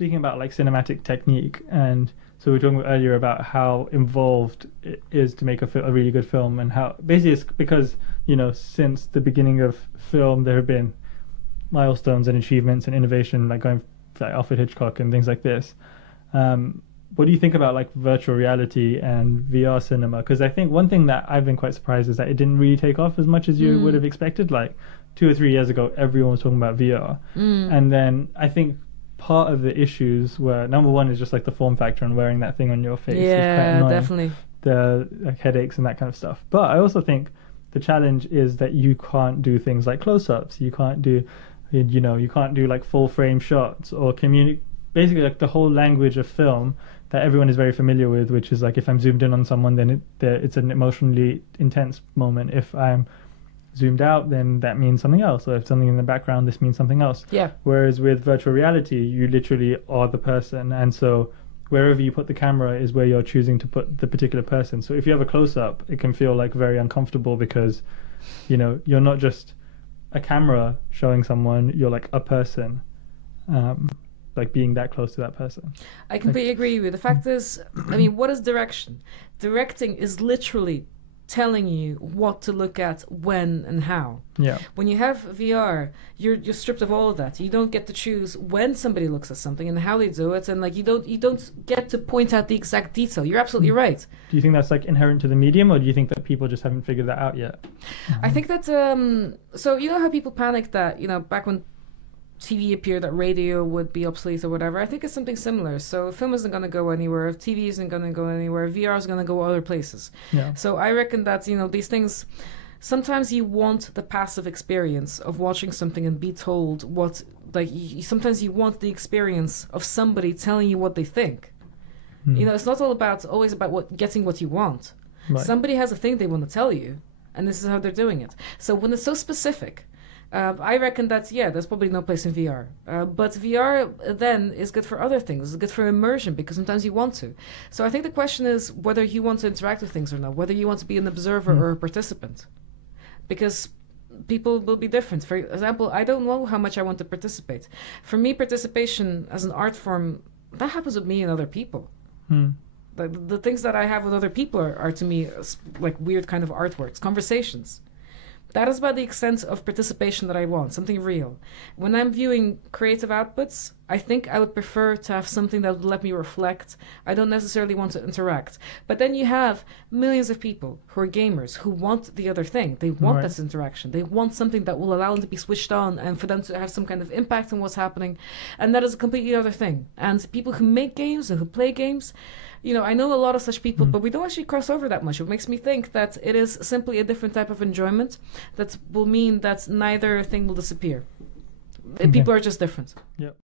speaking about like cinematic technique, and so we were talking earlier about how involved it is to make a really good film, and how basically it's because, you know, since the beginning of film there have been milestones and achievements and innovation, like going like Alfred Hitchcock and things like this. What do you think about like virtual reality and VR cinema? Because I think one thing that I've been quite surprised is that it didn't really take off as much as you would have expected. Like 2 or 3 years ago, everyone was talking about VR. And then I think part of the issues were, number one is just like the form factor and wearing that thing on your face. Yeah, is quite annoying. definitely. The like, headaches and that kind of stuff. But I also think the challenge is that you can't do things like close-ups. You can't do, you know, you can't do like full frame shots or basically like the whole language of film that everyone is very familiar with, which is like if I'm zoomed in on someone, then it's an emotionally intense moment. If I'm zoomed out, then that means something else. Or if something in the background, this means something else. Yeah. Whereas with virtual reality, you literally are the person. And so wherever you put the camera is where you're choosing to put the particular person. So if you have a close-up, it can feel like very uncomfortable because, you know, you're not just a camera showing someone, you're like a person. Like being that close to that person. I completely agree with you. The fact is, I mean, what is direction? Directing is literally telling you what to look at, when, and how. Yeah. When you have VR, you're stripped of all of that. You don't get to choose when somebody looks at something and how they do it, and like you don't get to point out the exact detail. You're absolutely right. Do you think that's like inherent to the medium, or do you think that people just haven't figured that out yet? I think that so you know how people panic that, you know, back when TV appeared that radio would be obsolete or whatever. I think it's something similar. So film isn't going to go anywhere. TV isn't going to go anywhere. VR is going to go other places. Yeah. So I reckon that, you know, these things, sometimes you want the passive experience of watching something and be told what, like, sometimes you want the experience of somebody telling you what they think. You know, it's not always about getting what you want. Right. Somebody has a thing they want to tell you, and this is how they're doing it. So when it's so specific, I reckon that, yeah, there's probably no place in VR. But VR then is good for other things. It's good for immersion because sometimes you want to. So I think the question is whether you want to interact with things or not, whether you want to be an observer or a participant. Because people will be different. For example, I don't know how much I want to participate. For me, participation as an art form, that happens with me and other people. The things that I have with other people are to me like weird kind of artworks, conversations. That is about the extent of participation that I want, something real. When I'm viewing creative outputs, I think I would prefer to have something that would let me reflect. I don't necessarily want to interact. But then you have millions of people who are gamers who want the other thing. They want this interaction. They want something that will allow them to be switched on and for them to have some kind of impact on what's happening. And that is a completely other thing. And people who make games and who play games, you know, I know a lot of such people, but we don't actually cross over that much. It makes me think that it is simply a different type of enjoyment that will mean that neither thing will disappear. People are just different. Yep.